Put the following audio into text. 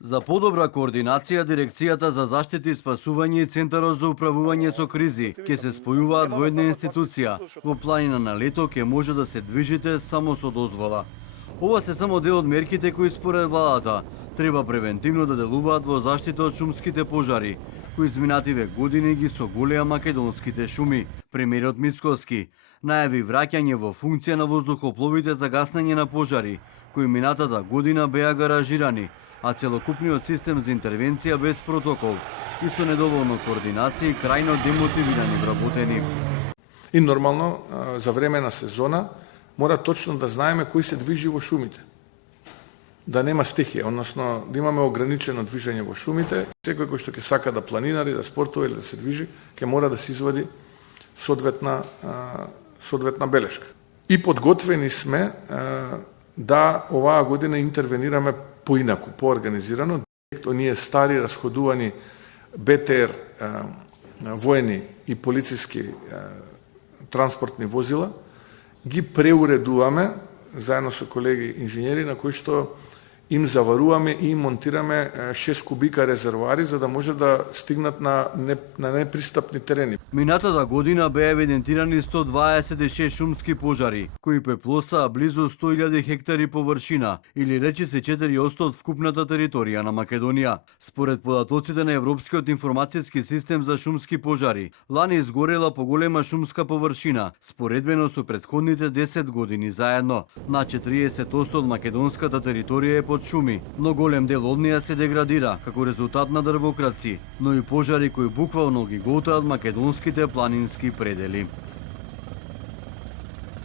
За подобра координација, Дирекцијата за заштита и спасување и Центарот за управување со кризи ќе се спојуваат во една институција. Во планина на лето ќе може да се движите само со дозвола. Ова се само дел од мерките кои според владата треба превентивно да делуваат во заштита од шумските пожари, кои изминативе години ги соголеа македонските шуми. Премиерот Мицкоски најави враќање во функција на воздухопловите за гаснење на пожари, кои минатата година беа гаражирани, а целокупниот систем за интервенција без протокол и со недоволно координација и крајно демотивирани вработени. И нормално, за време на сезона, мора точно да знаеме кој се движи во шумите. Да нема стихија, односно да имаме ограничено движење во шумите. Секој кој што ќе сака да планинари, да спортува или да се движи, ќе мора да се извади соодветна белешка. И подготвени сме да оваа година интервенираме поинаку, поорганизирано. Оние стари расходувани БТР, воени и полициски транспортни возила ги преуредуваме заедно со колеги инженери на кои што им заваруваме и им монтираме 6 кубика резервоари за да може да стигнат на непристапни терени. Минатата година беа евидентирани 126 шумски пожари, кои пеплосаа близу 100.000 хектари површина, или речиси 4% од вкупната територија на Македонија. Според податоците на Европскиот информацијски систем за шумски пожари, лани изгорела поголема шумска површина, споредбено со претходните 10 години заедно. На 40% од македонската територија е под шуми, но голем дел од неа се деградира како резултат на дрвокраци, но и пожари кои буквално ги готаат македонските планински предели.